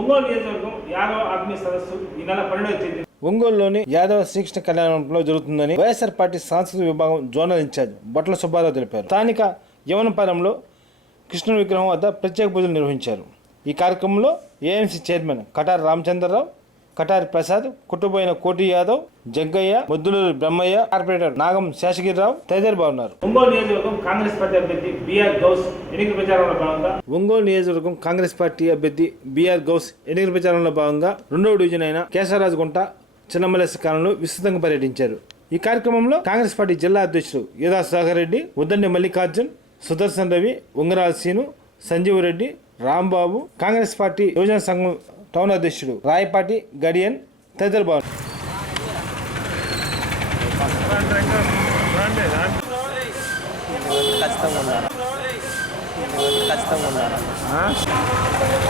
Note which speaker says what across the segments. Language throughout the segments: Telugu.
Speaker 1: ఒంగోలు నియోజకవర్గం యాదవ ఆత్మీయ సదస్సు ఈ నెల పన్నెండవ తేదీ.
Speaker 2: ఒంగోలులోని యాదవ శ్రీకృష్ణ కళ్యాణంలో జరుగుతుందని వైఎస్ఆర్ పార్టీ సాంస్కృతిక విభాగం జోనల్ ఇన్ఛార్జ్ బొట్ల సుబ్బారావు తెలిపారు. స్థానిక యవనపాలెంలో కృష్ణుని విగ్రహం వద్ద ప్రత్యేక పూజలు నిర్వహించారు. ఈ కార్యక్రమంలో AMC chairman Katar Ramachandrarao Katari Prasad Kuttuboyina Koti Yadav Jaggaiah Mudduluri Brahmaiah corporator Nagam Seshagirirao తదితరులు బాగున్నారు
Speaker 1: ఒంగోలు నియోజకవర్గం కాంగ్రెస్ పార్టీ అభ్యర్థి బిఆర్ గౌస్ ఎన్నికల ప్రచారంలో భాగంగా
Speaker 2: ఒంగోలు నియోజకవర్గం కాంగ్రెస్ పార్టీ అభ్యర్థి బీఆర్ గౌస్ ఎన్నికల ప్రచారంలో భాగంగా రెండవ డివిజన్ అయిన కేశవరాజుగుంట చిన్నమలసి కాలంలో విస్తృతంగా పర్యటించారు. ఈ కార్యక్రమంలో కాంగ్రెస్ పార్టీ జిల్లా అధ్యక్షుడు యుదా సాగర్ రెడ్డి ఉద్దండి మల్లికార్జున్ సుదర్శన్ రవి ఉంగరాల సీను సంజీవ్ రెడ్డి రాంబాబు కాంగ్రెస్ పార్టీ యువజన సంఘం టౌన్ అధ్యక్షుడు రాయపాటి గడియన్ తదితరులు బాగున్నారు
Speaker 3: ఖచ్చితంగా ఉండాలి ఖచ్చితంగా ఉండాలి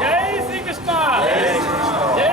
Speaker 1: జై శ్రీకృష్ణ జై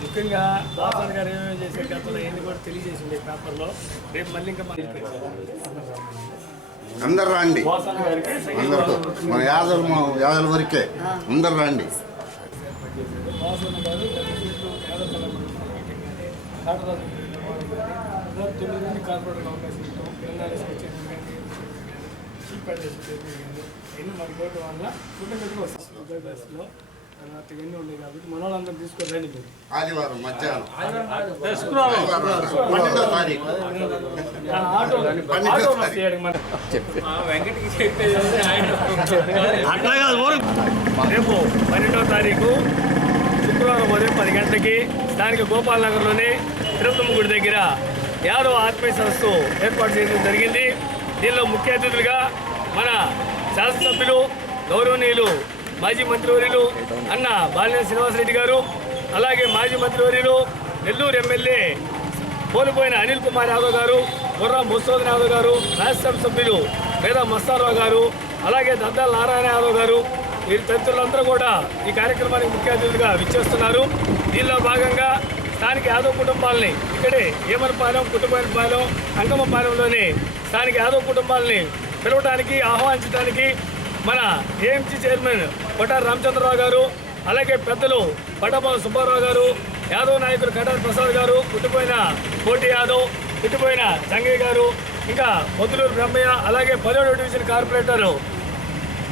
Speaker 4: ముఖ్యంగా వాసన్ గారు ఏమేమి చేసే గతంలో ఏంది కూడా తెలియజేసింది పేపర్లో. రేపు మళ్ళీ ఇంకా మన
Speaker 5: అందరు రండి.
Speaker 4: వాసన్ గారికి
Speaker 5: అందరు మన యాదవ్ యాదవ్ వరకే. అందరు రండి.
Speaker 4: తొమ్మిది మంది కార్పొరేటర్ అవకాశం ఇవ్వడం కానీ మన కోటి వల్ల తర్వాత ఇవన్నీ ఉన్నాయి కాబట్టి మన వాళ్ళందరూ తీసుకొని రండి మీరు.
Speaker 5: ఆదివారం మధ్యాహ్నం.
Speaker 4: శుక్రవారం
Speaker 5: ఆదివారం పన్నెండో తారీఖు.
Speaker 4: ఆటో
Speaker 5: పన్నెండో
Speaker 4: ఆటో
Speaker 5: తారీఖు.
Speaker 4: వస్తాయి మన అట్లా కాదు ఊరు. రేపు పన్నెండవ తారీఖు శుక్రవారం ఉదయం పది గంటలకి స్థానిక గోపాల్ నగర్లోని తిరుపతమ్మ గుడి దగ్గర యాదవ ఆత్మీయ సదస్సు ఏర్పాటు చేయడం జరిగింది. దీనిలో ముఖ్య అతిథులుగా మన శాసనసభ్యులు గౌరవనీయులు మాజీ మంత్రివర్యులు అన్న బాలినేని శ్రీనివాసరెడ్డి గారు అలాగే మాజీ మంత్రివర్యులు నెల్లూరు ఎమ్మెల్యే కోల్పోయిన అనిల్ కుమార్ యాదవ్ గారు బుర్రా ముస్తోదన్ యాదవ్ గారు రాజ్యసభ సభ్యులు వేద మస్తారావు గారు అలాగే దద్దాల నారాయణ యాదవ్ గారు వీరి తదితరులందరూ కూడా ఈ కార్యక్రమానికి ముఖ్య అతిథులుగా విచ్చేస్తున్నారు. దీనిలో భాగంగా స్థానిక యాదవ్ కుటుంబాలని ఇక్కడే ఏమరపాలెం కుటుంబపాలెం అంగమపాలెంలోని స్థానిక యాదవ్ కుటుంబాలని పిలవడానికి ఆహ్వానించడానికి మన ఏఎంసీ చైర్మన్ కొట్టారి రామచంద్రరావు గారు అలాగే పెద్దలు పట్టభావ సుబ్బారావు గారు యాదవ్ నాయకులు కటార్ ప్రసాద్ గారు పుట్టిపోయిన కోటి యాదవ్ పుట్టిపోయిన జంగయ్య గారు ఇంకా పొద్దులూరు బ్రహ్మయ్య అలాగే పదిహేడు డివిజన్ కార్పొరేటర్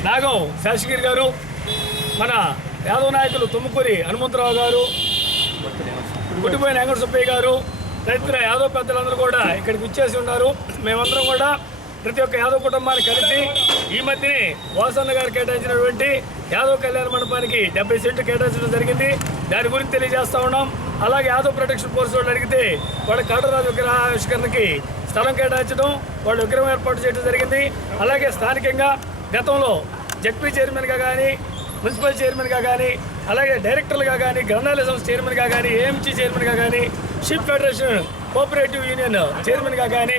Speaker 4: నాగం శాసగిరి గారు మన యాదవ్ నాయకులు తుమ్మకూరి హనుమంతరావు గారు పుట్టిపోయిన వెంకట సుబ్బయ్య గారు తదితర యాదవ్ పెద్దలందరూ కూడా ఇక్కడికి వచ్చేసి ఉన్నారు. మేమందరం కూడా ప్రతి ఒక్క యాదవ్ కుటుంబాన్ని కలిసి ఈ మధ్యనే వాసన్న గారు కేటాయించినటువంటి యాదవ్ కళ్యాణ మండపానికి డెబ్బై సెంట్లు కేటాయించడం జరిగింది. దాని గురించి తెలియజేస్తా ఉన్నాం. అలాగే యాదవ్ ప్రొటెక్షన్ ఫోర్స్ వాళ్ళు అడిగితే వాళ్ళ కాటరాజు విగ్రహ ఆవిష్కరణకి స్థలం కేటాయించడం వాళ్ళు విగ్రహం ఏర్పాటు చేయడం జరిగింది. అలాగే స్థానికంగా గతంలో జడ్పీ చైర్మన్గా కానీ మున్సిపల్ చైర్మన్గా కానీ అలాగే డైరెక్టర్లుగా కానీ గ్రంథాలయ చైర్మన్గా కానీ ఏఎంసీ చైర్మన్గా కానీ షిప్ ఫెడరేషన్ కోఆపరేటివ్ యూనియన్ చైర్మన్గా కానీ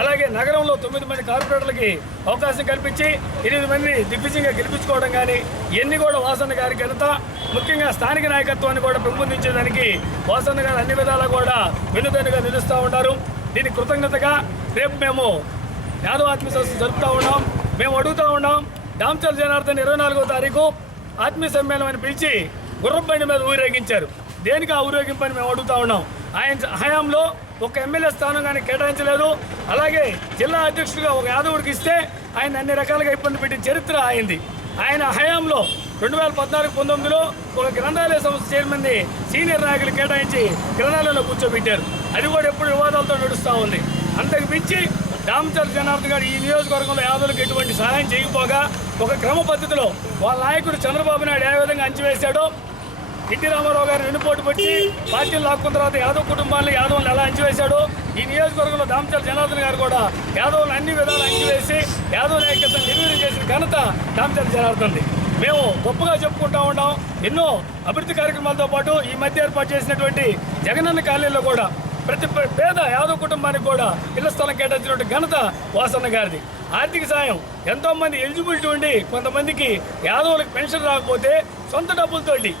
Speaker 4: అలాగే నగరంలో తొమ్మిది మంది కార్పొరేటర్లకి అవకాశం కల్పించి ఎనిమిది మంది దిగ్విజయంగా గెలిపించుకోవడం కానీ ఇవన్నీ కూడా వాసన్న గారి ఘనత ముఖ్యంగా స్థానిక నాయకత్వాన్ని కూడా పెంపొందించేదానికి వాసన్న గారు అన్ని విధాలా కూడా వెన్నుదన్నుగా నిలుస్తూ ఉన్నారు. దీని కృతజ్ఞతగా రేపు మేము యాదవ ఆత్మీయ సదస్సు జరుపుతూ ఉన్నాం. మేము అడుగుతూ ఉన్నాం డామ్చల్ జనార్దన్ ఇరవై నాలుగో తారీఖు ఆత్మీయ సమ్మేళనం అని పిలిచి గుర్రబండి మీద ఊరేగించారు. దేనికి ఆ ఊరేగింపని మేము అడుగుతా ఉన్నాం. ఆయన హయాంలో ఒక ఎమ్మెల్యే స్థానం కానీ కేటాయించలేదు. అలాగే జిల్లా అధ్యక్షుడిగా ఒక యాదవుడికి ఇస్తే ఆయన అన్ని రకాలుగా ఇబ్బంది పెట్టిన చరిత్ర అయింది ఆయన హయాంలో రెండు వేల పద్నాలుగు పంతొమ్మిదిలో ఒక గ్రంథాలయ సంస్థ చైర్మన్ని సీనియర్ నాయకులు కేటాయించి గ్రంథాలయంలో కూర్చోబెట్టారు. అది కూడా ఎప్పుడు వివాదాలతో నడుస్తూ ఉంది. అంతకు మించి రామచంద్ర జనార్దన్ గారు ఈ నియోజకవర్గంలో యాదవులకు ఎటువంటి సహాయం చేయకపోగా ఒక క్రమ పద్ధతిలో వాళ్ళ నాయకుడు చంద్రబాబు నాయుడు ఏ విధంగా అంచివేశాడో ఎన్టీ రామారావు గారు వెనుపోటు పెట్టి పార్టీలు లాక్కున్న తర్వాత యాదవ్ కుటుంబాన్ని యాదవులను ఎలా అంచివేశాడో? ఈ నియోజకవర్గంలో దామచల్ జనార్దన్ గారు కూడా యాదవులను అన్ని విధాలు అంచివేసి యాదవ్ నాయకత్వం నిర్వీర్యం చేసిన ఘనత దామచల్ జనార్దన్ది. మేము గొప్పగా చెప్పుకుంటా ఉన్నాం. ఎన్నో అభివృద్ధి కార్యక్రమాలతో పాటు ఈ మధ్య ఏర్పాటు చేసినటువంటి జగనన్న కాలనీలో కూడా ప్రతి పేద యాదవ్ కుటుంబానికి కూడా ఇళ్ళ స్థలం కేటాయించినటువంటి ఘనత వాసన్న గారిది. ఆర్థిక సాయం ఎంతోమంది ఎలిజిబిలిటీ ఉండి కొంతమందికి యాదవులకు పెన్షన్ రాకపోతే సొంత డబ్బులతోటి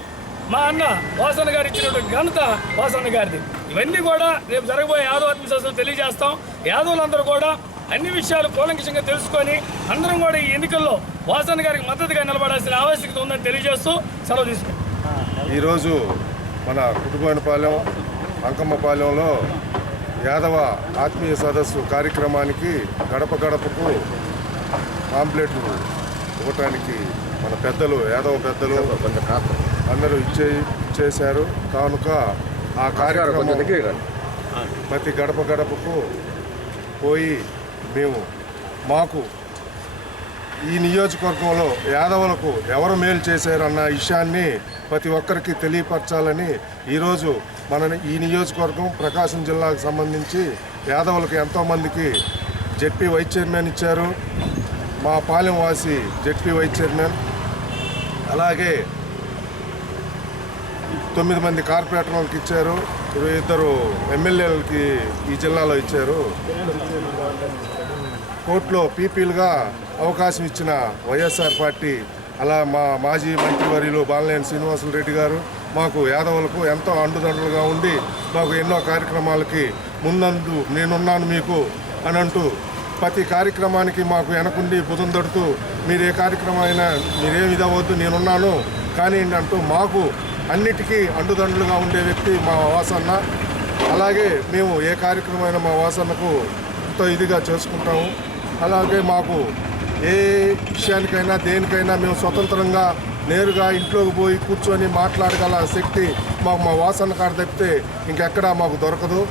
Speaker 4: మా అన్న వాసన్న గారు ఇచ్చినటువంటి ఘనత వాసన్న గారిది. ఇవన్నీ కూడా రేపు జరగబోయే యాదవ ఆత్మశాస్త్రం తెలియజేస్తాం. యాదవులందరూ కూడా అన్ని విషయాలు కూలంకషంగా తెలుసుకొని అందరం కూడా ఈ ఎన్నికల్లో వాసన్న గారికి మద్దతుగా నిలబడాల్సిన ఆవశ్యకత ఉందని తెలియజేస్తూ సెలవు తీసుకుంటాం
Speaker 6: ఈరోజు మన కుటుంబపాలెం అంకమ్మపాలెంలో యాదవ ఆత్మీయ సదస్సు కార్యక్రమానికి గడప గడపకు పాంప్లెట్లు ఇవ్వటానికి మన పెద్దలు యాదవ పెద్దలు అందరూ ఇచ్చే ఇచ్చేశారు. కానుక ఆ కార్యక్రమం ప్రతి గడప గడపకు పోయి మేము మాకు ఈ నియోజకవర్గంలో యాదవులకు ఎవరు మేలు చేశారన్న విషయాన్ని ప్రతి ఒక్కరికి తెలియపరచాలని ఈరోజు మన ఈ నియోజకవర్గం ప్రకాశం జిల్లాకు సంబంధించి యాదవులకు ఎంతోమందికి జెడ్పీ వైస్ చైర్మన్ ఇచ్చారు. మా పాలెం వాసి జెడ్పీ వైస్ చైర్మన్. అలాగే తొమ్మిది మంది కార్పొరేటర్లకు ఇచ్చారు. ఇరవై ఇద్దరు ఎమ్మెల్యేలకి ఈ జిల్లాలో ఇచ్చారు. కోర్టులో పీపీలుగా అవకాశం ఇచ్చిన వైఎస్ఆర్ పార్టీ అలా మా మాజీ మంత్రివర్యులు బాలనేని శ్రీనివాసులు రెడ్డి గారు మాకు యాదవులకు ఎంతో అండుదండలుగా ఉండి మాకు ఎన్నో కార్యక్రమాలకి ముందందు నేనున్నాను మీకు అని అంటూ ప్రతి కార్యక్రమానికి మాకు వెనకుండి బుధం తడుతూ మీరు ఏ కార్యక్రమం అయినా మీరేమి ఇదవద్దు నేనున్నాను. కానీ అంటూ మాకు అన్నిటికీ అండుదండలుగా ఉండే వ్యక్తి మా వాసన్న. అలాగే మేము ఏ కార్యక్రమమైనా మా వాసన్నకు ఎంతో ఇదిగా చేసుకుంటాము. అలాగే మాకు ఏ విషయానికైనా దేనికైనా మేము స్వతంత్రంగా నేరుగా ఇంట్లోకి పోయి కూర్చొని మాట్లాడగల శక్తి మాకు మా వాసన కాడ తప్పితే ఇంకెక్కడా మాకు దొరకదు.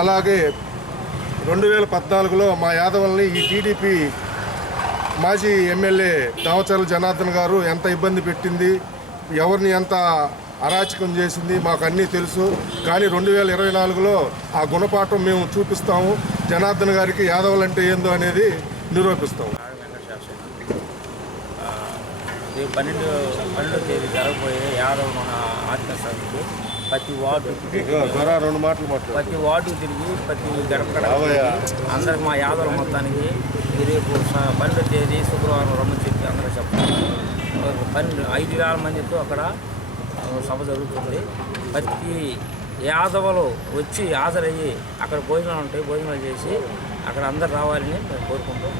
Speaker 6: అలాగే రెండు వేల పద్నాలుగులో మా యాదవుల్ని ఈ టీడీపీ మాజీ ఎమ్మెల్యే దామచర్ల జనార్దన్ గారు ఎంత ఇబ్బంది పెట్టింది ఎవరిని ఎంత అరాచకం చేసింది మాకు అన్నీ తెలుసు. కానీ రెండు వేల ఇరవై నాలుగులో ఆ గుణపాఠం మేము చూపిస్తాము. జనార్దన్ గారికి యాదవులు అంటే ఏందో అనేది నిరూపిస్తాము.
Speaker 7: రేపు పన్నెండు పన్నెండో తేదీ జరగబోయే యాదవ్ మన ఆత్మ సభకు ప్రతి వార్డు
Speaker 6: రెండు మాటలు
Speaker 7: ప్రతి వార్డు తిరిగి ప్రతి గడప అందరికి మా యాదవుల మొత్తానికి రేపు పన్నెండో తేదీ శుక్రవారం రమ్మని చెప్పి అందరూ చెప్తాను. పన్నెండు ఐదు వేల మందితో అక్కడ సభ జరుగుతుంది. ప్రతి యాదవులు వచ్చి హాజరయ్యి అక్కడ భోజనాలు ఉంటాయి భోజనాలు చేసి అక్కడ అందరు రావాలని మేము కోరుకుంటాం